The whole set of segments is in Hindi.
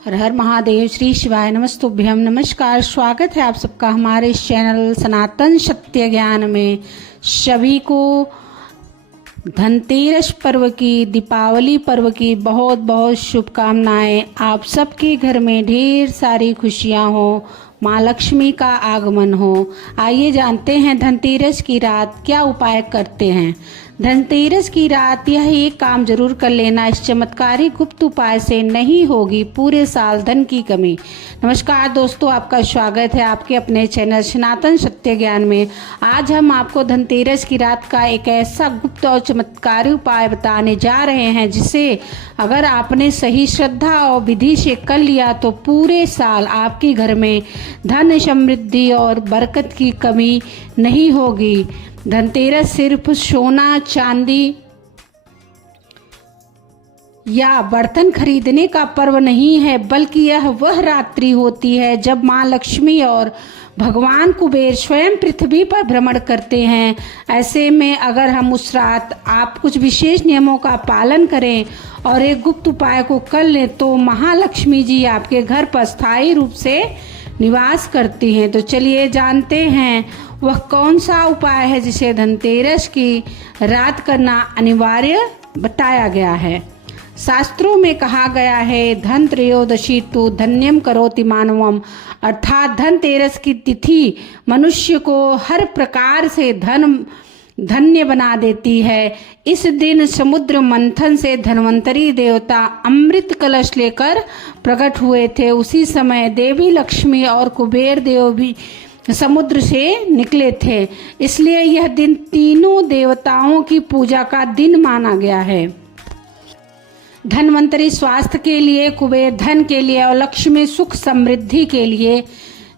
हर हर महादेव। श्री शिवाय नमस्तुभ्यम। नमस्कार, स्वागत है आप सबका हमारे इस चैनल सनातन सत्य ज्ञान में। सभी को धनतेरस पर्व की, दीपावली पर्व की बहुत बहुत शुभकामनाएं। आप सबके घर में ढेर सारी खुशियां हो, माँ लक्ष्मी का आगमन हो। आइए जानते हैं धनतेरस की रात क्या उपाय करते हैं। धनतेरस की रात यह एक काम जरूर कर लेना, इस चमत्कारी गुप्त उपाय से नहीं होगी पूरे साल धन की कमी। नमस्कार दोस्तों, आपका स्वागत है आपके अपने चैनल सनातन सत्य ज्ञान में। आज हम आपको धनतेरस की रात का एक ऐसा गुप्त और चमत्कारी उपाय बताने जा रहे हैं जिसे अगर आपने सही श्रद्धा और विधि से कर लिया तो पूरे साल आपके घर में धन, समृद्धि और बरकत की कमी नहीं होगी। धनतेरस सिर्फ सोना, चांदी या बर्तन खरीदने का पर्व नहीं है, बल्कि यह वह रात्रि होती है जब माँ लक्ष्मी और भगवान कुबेर स्वयं पृथ्वी पर भ्रमण करते हैं। ऐसे में अगर हम उस रात आप कुछ विशेष नियमों का पालन करें और एक गुप्त उपाय को कर लें तो महालक्ष्मी जी आपके घर पर स्थायी रूप से निवास करती हैं। तो चलिए जानते हैं वह कौन सा उपाय है जिसे धनतेरस की रात करना अनिवार्य बताया गया है। शास्त्रों में कहा गया है, धन त्रयोदशी तु धन्यम करोति मानवम, अर्थात धनतेरस की तिथि मनुष्य को हर प्रकार से धन्य बना देती है। इस दिन समुद्र मंथन से धन्वंतरी देवता अमृत कलश लेकर प्रकट हुए थे। उसी समय देवी लक्ष्मी और कुबेर देव भी समुद्र से निकले थे, इसलिए यह दिन तीनों देवताओं की पूजा का दिन माना गया है। धन्वंतरी स्वास्थ्य के लिए, कुबेर धन के लिए और लक्ष्मी सुख समृद्धि के लिए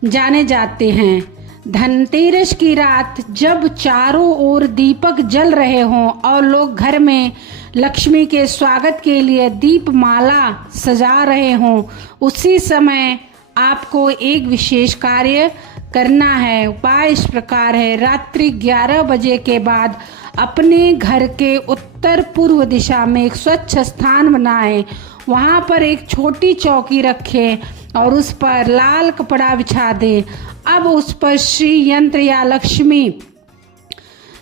जाने जाते हैं। धनतेरस की रात जब चारों ओर दीपक जल रहे हों और लोग घर में लक्ष्मी के स्वागत के लिए दीपमाला सजा रहे हों, उसी समय आपको एक विशेष कार्य करना है। उपाय इस प्रकार है, रात्रि 11 बजे के बाद अपने घर के उत्तर पूर्व दिशा में एक स्वच्छ स्थान बनाएं। वहां पर एक छोटी चौकी रखें और उस पर लाल कपड़ा बिछा दें। अब उस पर श्री यंत्र या लक्ष्मी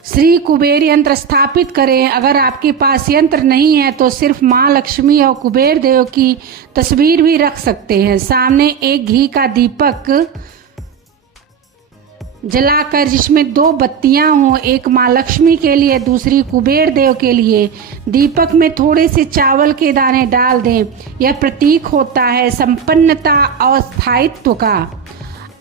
श्री कुबेर यंत्र स्थापित करें। अगर आपके पास यंत्र नहीं है तो सिर्फ माँ लक्ष्मी और कुबेर देव की तस्वीर भी रख सकते हैं। सामने एक घी का दीपक जलाकर जिसमें 2 बत्तियां हों, एक माँ लक्ष्मी के लिए, दूसरी कुबेर देव के लिए। दीपक में थोड़े से चावल के दाने डाल दें। यह प्रतीक होता है संपन्नता और स्थायित्व का।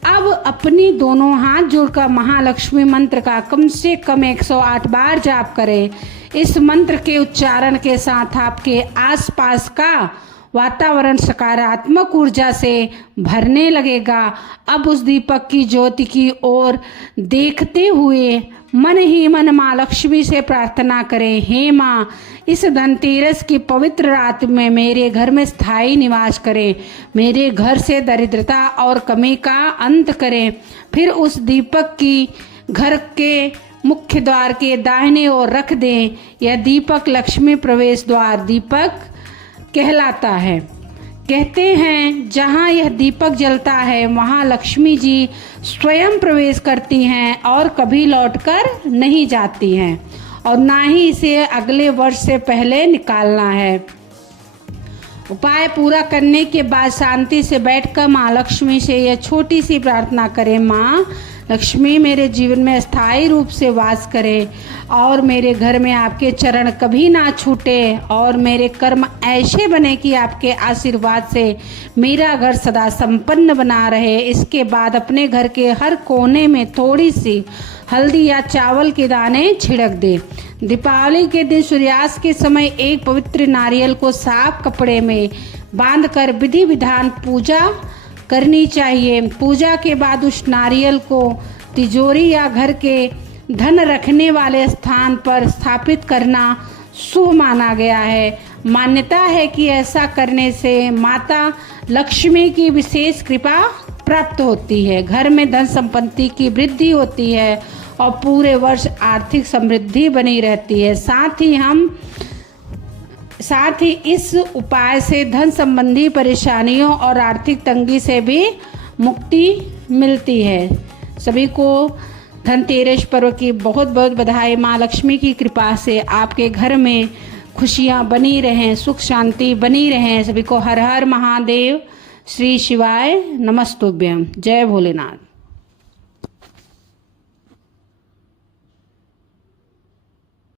अब अपनी दोनों हाथ जोड़कर महालक्ष्मी मंत्र का कम से कम 108 बार जाप करें। इस मंत्र के उच्चारण के साथ आपके आसपास का वातावरण सकारात्मक ऊर्जा से भरने लगेगा। अब उस दीपक की ज्योति की ओर देखते हुए मन ही मन माँ लक्ष्मी से प्रार्थना करें, हे माँ, इस धनतेरस की पवित्र रात में मेरे घर में स्थायी निवास करें, मेरे घर से दरिद्रता और कमी का अंत करें। फिर उस दीपक की घर के मुख्य द्वार के दाहिने ओर रख दें। यह दीपक लक्ष्मी प्रवेश द्वार दीपक कहलाता है। कहते हैं जहाँ यह दीपक जलता है वहाँ लक्ष्मी जी स्वयं प्रवेश करती हैं और कभी लौटकर नहीं जाती हैं, और ना ही इसे अगले वर्ष से पहले निकालना है। उपाय पूरा करने के बाद शांति से बैठकर माँ लक्ष्मी से यह छोटी सी प्रार्थना करें, माँ लक्ष्मी मेरे जीवन में स्थायी रूप से वास करे और मेरे घर में आपके चरण कभी ना छूटे और मेरे कर्म ऐसे बने कि आपके आशीर्वाद से मेरा घर सदा संपन्न बना रहे। इसके बाद अपने घर के हर कोने में थोड़ी सी हल्दी या चावल के दाने छिड़क दे। दीपावली के दिन सूर्यास्त के समय एक पवित्र नारियल को साफ कपड़े में बांधकर विधि विधान पूजा करनी चाहिए। पूजा के बाद उस नारियल को तिजोरी या घर के धन रखने वाले स्थान पर स्थापित करना शुभ माना गया है। मान्यता है कि ऐसा करने से माता लक्ष्मी की विशेष कृपा प्राप्त होती है, घर में धन संपत्ति की वृद्धि होती है और पूरे वर्ष आर्थिक समृद्धि बनी रहती है। साथ ही हम साथ ही इस उपाय से धन संबंधी परेशानियों और आर्थिक तंगी से भी मुक्ति मिलती है। सभी को धनतेरस पर्व की बहुत बहुत बधाई। माँ लक्ष्मी की कृपा से आपके घर में खुशियाँ बनी रहें, सुख शांति बनी रहें। सभी को हर हर महादेव, श्री शिवाय नमस्तुभ्यम। जय भोलेनाथ।